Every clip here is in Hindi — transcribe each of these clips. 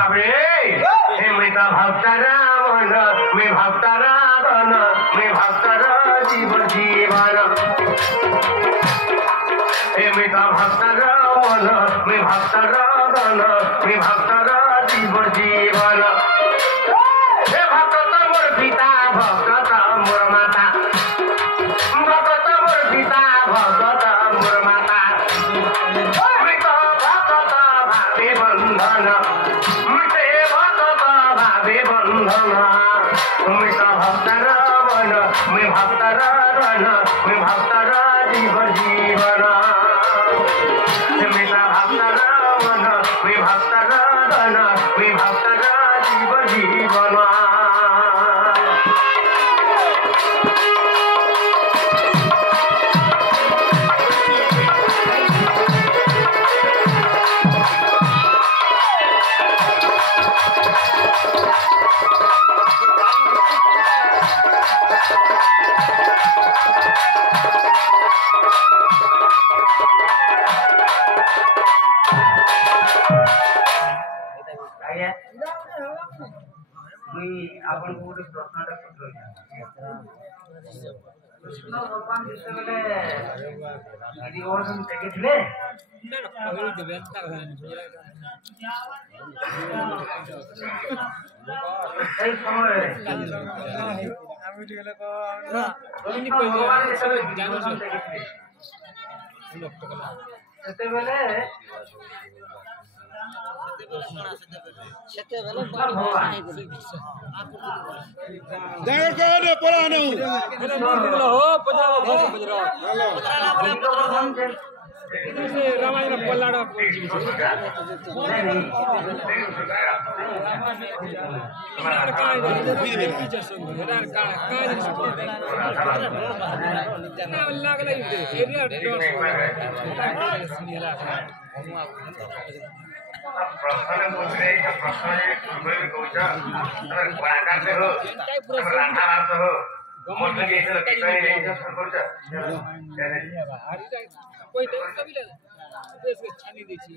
बाबरे हे मैं भक्तारा मन मैं भक्तारा धन मैं भक्तारा जीवन जीवन हे मैं भक्तारा मन मैं भक्तारा धन मैं भक्तारा जीवन जीवन हे भक्त मोर पिता भक्त मोर माता भक्त मोर पिता भक्त मोर माता मृत भक्त भावे बंधन मृत भक्त भावे बंधन मृत भक्तर मन मैं भक्तर धन मैं भक्तर जीवन जीवन मृत भक्तर मन मैं भक्तर धन मैं भक्तर जीवन जीवन आपण गोटे प्रश्नटा कृष्ण भगवान जितेबले गिरिवर्धन देखिथिले এই সময় আমি টিকলে ভগবান যেতেবেলে रामायण पल्लाडा प्रश्न पूछे प्रश्न कौच कलाकार से हो राधा हो मत कोई कभी देश के छानी देखिए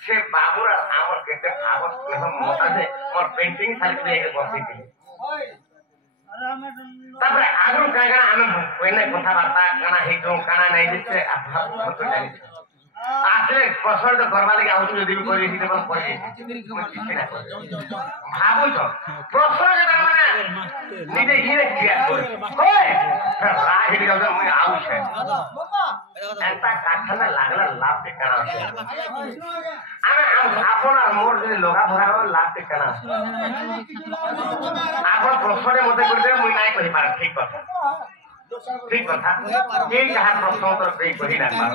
से बाबूरा आमर केते आवर स्नेह मता जे और पेंटिंग सारी एक बसी थी तबरे आगु कागना हम कोइने कथा वार्ता काना हेतो काना नै दिसे आभा मत जानि आसे प्रश्न तो करबा लागि आउ जदी करि हिते बस करि भाबु तो प्रश्न जदा माने निजे हिरे किया ओए राहि दिगो म आउ छे एंता काठना लागला लाभ के काना आपण मोर जे लोगा भरा लाभ के काना आपण प्रश्न मते करदे मुई नाय कहि पार ठीक कथा ये जहाँ प्रश्न उत्तर दे कहि ना पार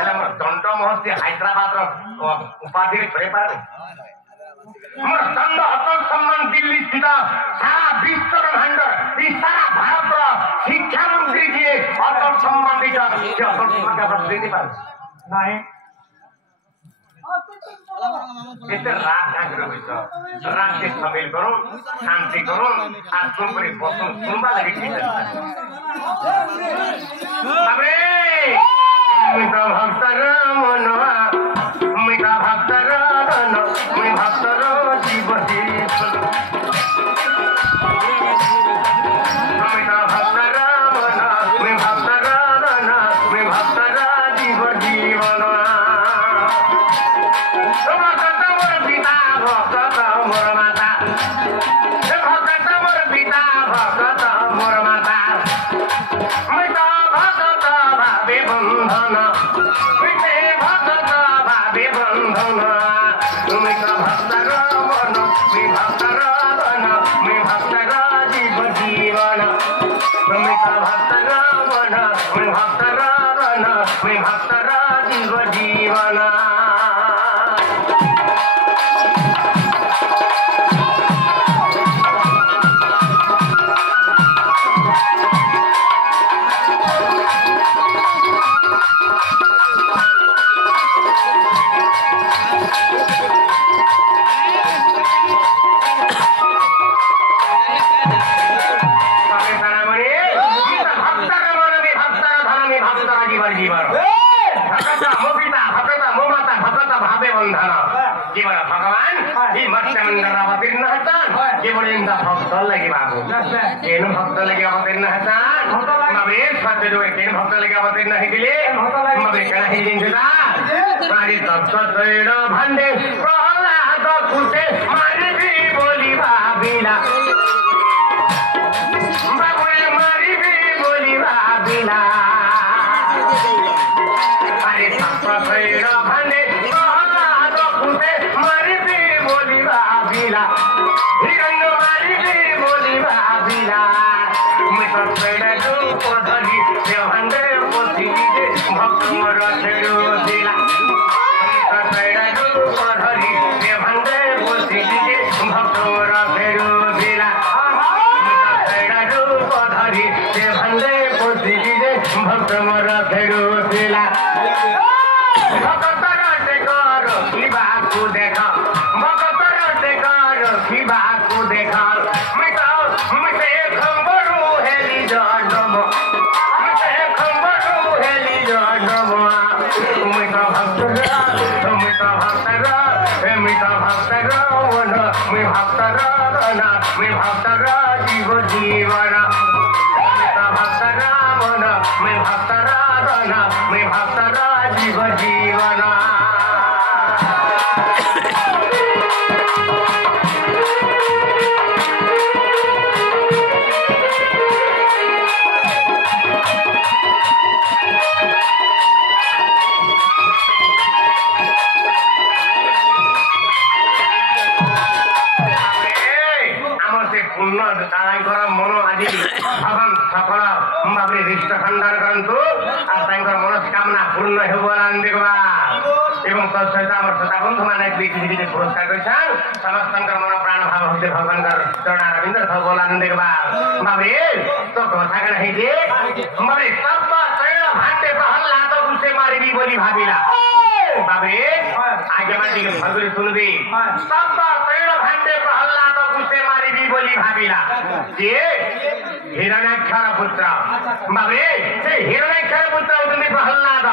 एला मोर दंड महर्षि हैदराबाद रो उपाधि छोड़े पार मोर दंड अतल सम्मान दिल्ली स्थित सारा विश्व ब्रह्मांड ई सारा भारत रो शिक्षा मंत्री जी अतल सम्मान दिया ये अतल सम्मान का बात दे पार नहीं इसे राग ना करो राग के समेल करो शांति करो आज तुम पर बसो सुनबा लगी ठीक है बाबरे मिता भक्तर मनवा मिता भक्तर धन मैं भक्तर जीव जीवन मिता भक्तर मन मैं भक्तर धन मैं भक्तर जीव जीवन मैं भक्तर मन मी भक्तर धन मी भक्तर जीव जीवन मिता भक्तर मन मी भक्तर धन मी भक्तर जीव जीवन भगवान अवतीर्ण जीवनिंदा भक्त लगे बाबू ಏನು ಭಕ್ತ ಲಗೆ ಅವತೀರ್ಣ ಹತಾನ್ ಮಬೆ ಸತ್ಯದು ಏನು ಭಕ್ತ ಲಗೆ ಅವತೀರ್ಣ ಹಿದಿಲೆ ಮಬೆ ಕಣ ಹಿದಿಂಜುದಾ ಮಾರಿ ತತ್ವ ತೈಡ ಭಂಡೆ ಪ್ರಹ್ಲಾದ ಕುಟೆ ಮಾರಿ ಬಿ बोली भाबिला बाबुरे मारी बी बोली भाबिला अरे तत्व तैड भंडे प्रह्लाद कुटे मारी बी बोली भाबिला हिरण्य मारी बी बोली भाबिला मैं तो तैड रूप धरी से भंडे पोथी दे भक्त मोर छेड़ो दिला मैं तो तैड रूप धरी से भंडे पोथी दे भक्त मोर छेड़ो दिला मैं तो तैड रूप धरी से भंडे पोथी दे भक्त मोर छेड़ो दिला भक्तर टेकर की बाकू देखा भक्तर टेकर की बाकू देखा मैं खंबरू हेली जडम मैं खंबरू हेली जडम मैं तो भक्तर वन मैं भक्तर धन मैं भक्तर जीव जीवन मैं तो भक्तर वन मैं भक्तर धन मैं भक्तर जीव जीवन मन आज भगवान सफल भावे हृष्ट खंडार करतु और मनस्कामना पूर्ण एवं तत्सहित आम श्रोता बंधु मैंने पुरस्कार कर समस्त मन प्राण भाव होते भगवान चरणारविंद भगवान भावे तो कथा कण है सब तैल भाटे प्रहलाद से मारिबी बोली भाविला बाबे आगे माटी के भगवान सुनबी सब तैल भाटे प्रहलाद से मारिबी बोली भाविला जे हिरण्याक्षर पुत्र बाबे से हिरण्याक्षर पुत्र प्रहलाद